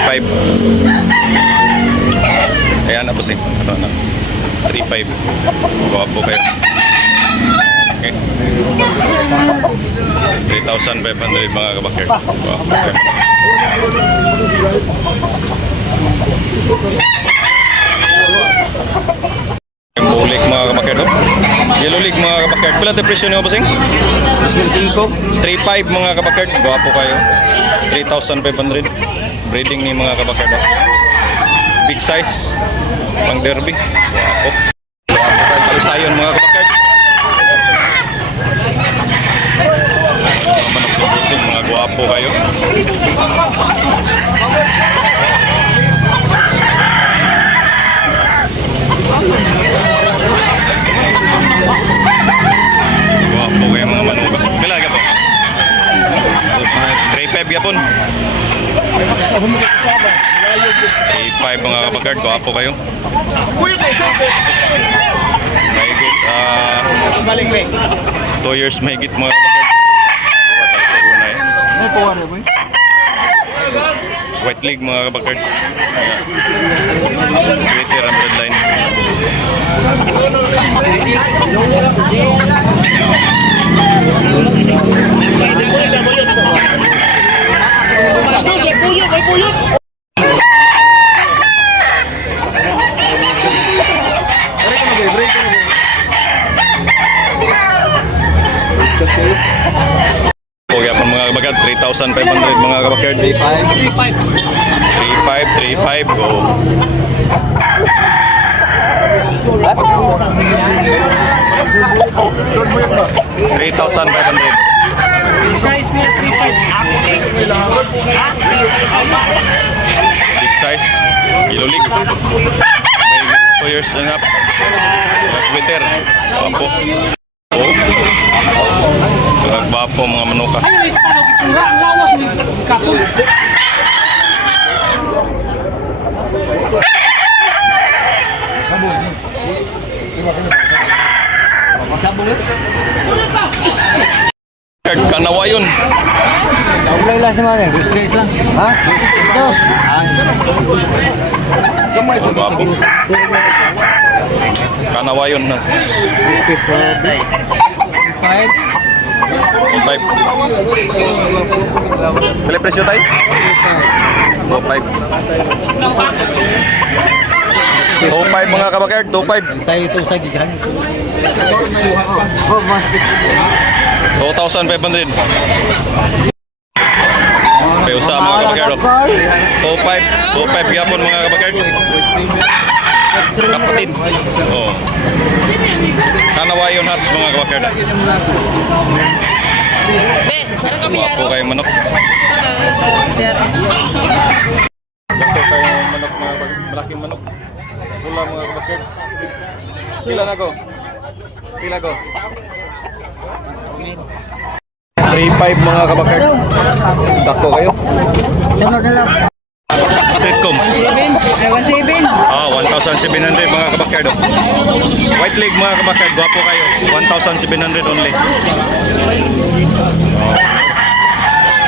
3.5. Ayan na po sing. Ito na. 3.5. Gwapo kayo. Okay. 3,500 mga kabakerd. Gwapo kayo. Bulik mga kabakerd. Yellow league mga kabakerd. Pila tayo presyo niyo po sing? 3.5 mga kabakerd. Gwapo kayo. 3,500. Breeding ni mga kabakerd. Big size. Pang derby. Gwapo. Gwapo kayo. Kalisayon mga kabakerd. Mga manok na pusing. Mga gwapo kayo. Gwapo kayo mga manok. Kailan ka po? 3.5 yapon. 3.5 mga kabakerd. Gwapo kayo. Mahigit 2 years mahigit mga kabakerd. White league mga kabakerd. Sweeter ang bloodline. Kuya pa mga kabakerd, 3,500 mga kabakerd. 3.5 go. 3,500. Size niya 3.5. Big size. Yellow league. May 2 years and up. Last winter. Bapo. Bapo mga manuka. Ay, paano kitsura? Ang lawas ni Kapo. Kanawayon. Ulay last naman eh. Stress lang. Ha? Dos. Bapo. Kanawayon na. Five. 5. Kali presyo tayo? 2.5. 2.5 mga kabakerd. 2.5. Saya itu saya gigan. Oh, mas. 2,500. May usa mga kabakerd. 2.5 yapon mga kabakerd. Kapatid. Oh. Kanawayon hats mga kabakerd. Gwapo kayo manok. Gwapo kayo manok mga kabakerd. Malaking manok. Pula mga kabakerd. Pila na ko? Pila ko? 3.5 mga kabakerd. Dako kayo. Streetcom. 1,700. 1,700 mga kabakerd. White leg mga kabakerd. Gwapo kayo. 1,700 only.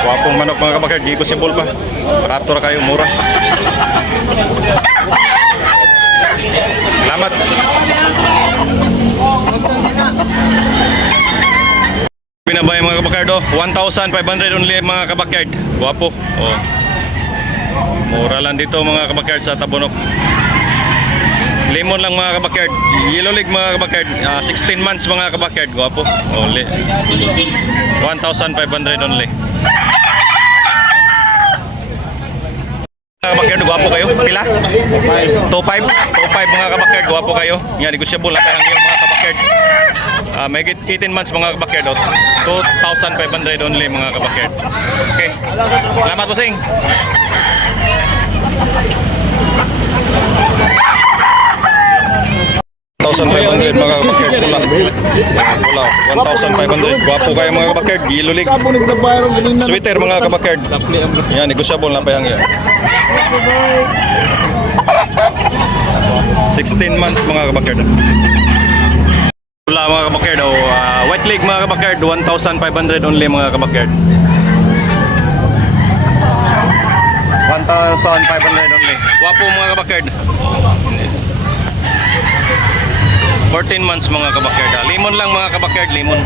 Gwapong manok mga kabakerd. Di ko sibol pa. Barato ra kayo. Mura. Salamat. Pinabay mga kabakerd. 1,500 only mga kabakerd. Gwapo. Oh. Mura lang dito mga kabakerd sa Tabunok. Lemon lang mga kabakerd. Yellow league mga kabakerd. 16 months mga kabakerd. Gwapo. Only 1,500 only. Mga kabakerd, gwapo kayo. Pila? 2.5. 2.5 mga kabakerd. Gwapo kayo. Yan, negosyable na kayang yung mga kabakerd. May 18 months mga kabakerd. 2,500 only mga kabakerd. Okay. Salamat po sing. 1,500 mga kabakerd. Pula 1,500. Gwapo kayo mga kabakerd. Yellow league. Sweater mga kabakerd. Yan, negosyable na pa yan. 16 months mga kabakerd. Pula mga kabakerd. White leg mga kabakerd. 1,500 only mga kabakerd. 1,500 only. Wapo mga kabakard. 14 months mga kabakard. Limon lang mga kabakard, limon.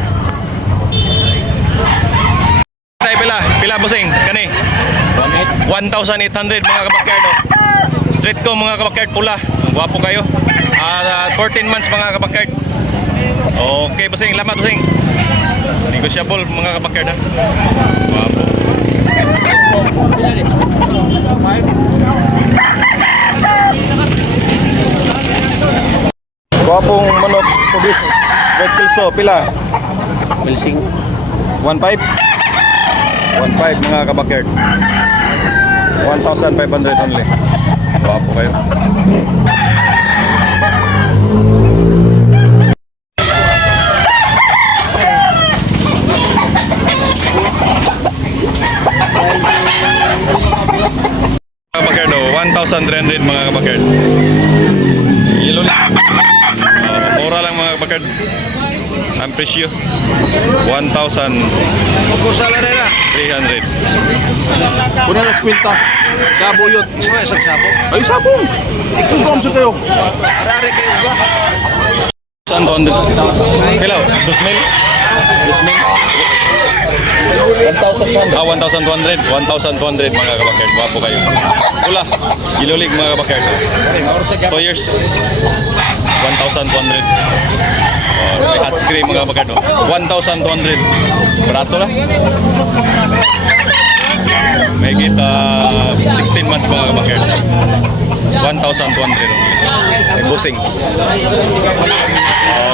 Tay pila busing kani. 1,800 mga kabakard. Street ko mga kabakard pula. Wapo kayo. 14 months mga kabakard. Okay busing, lamat busing. Negotiable mga kabakard. Wapo. Guwapong manok tubis red piso pila? Pilsing. 1.5 mga kabakard. 1,500 only. Guwapo kayo. Kabakard 1,300 mga kabakard. Yellow lang. Mura lang mga kabakard. Ang presyo 1,300. Kusala na na. Kuna las kwenta. Sabo yun. Isma isang sabo. Ay, sabo. Kung kamsa kayo. Arari kayo ba? 1,200. Hello, 2,000? 1,200. 1,200. 1,200 mga kabakard. Wapo kayo. Pula. Ilulig mga kabakard. 2 years. 1,200. May hot screen mga kabakard. 1,200. Barato lang. May kita 16 months mga kabakard. 1,200. May busing.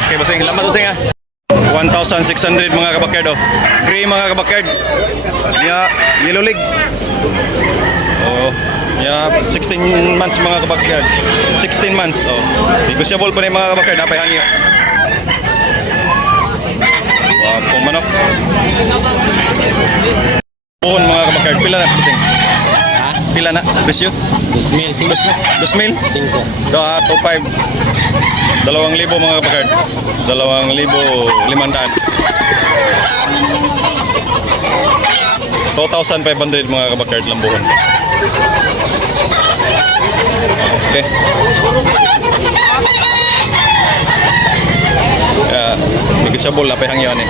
Okay, busing. Lamat busing ha. 1,600 mga kabakard. Free mga kabakard. Yellow leg. Yeah, 16 months mga kabakard. 16 months. Negotiable pa rin mga kabakard. Napay hangyo. Wapong manok. Puhon mga kabakard. Pila na busing? Pila na? Presyo? 2,000. 2,000? 5. So, 2,500. 2,000 mga kabakard. 2,500. 2,500 mga kabakard lambuhon. Okay. Negotiable na pa hangyo ni.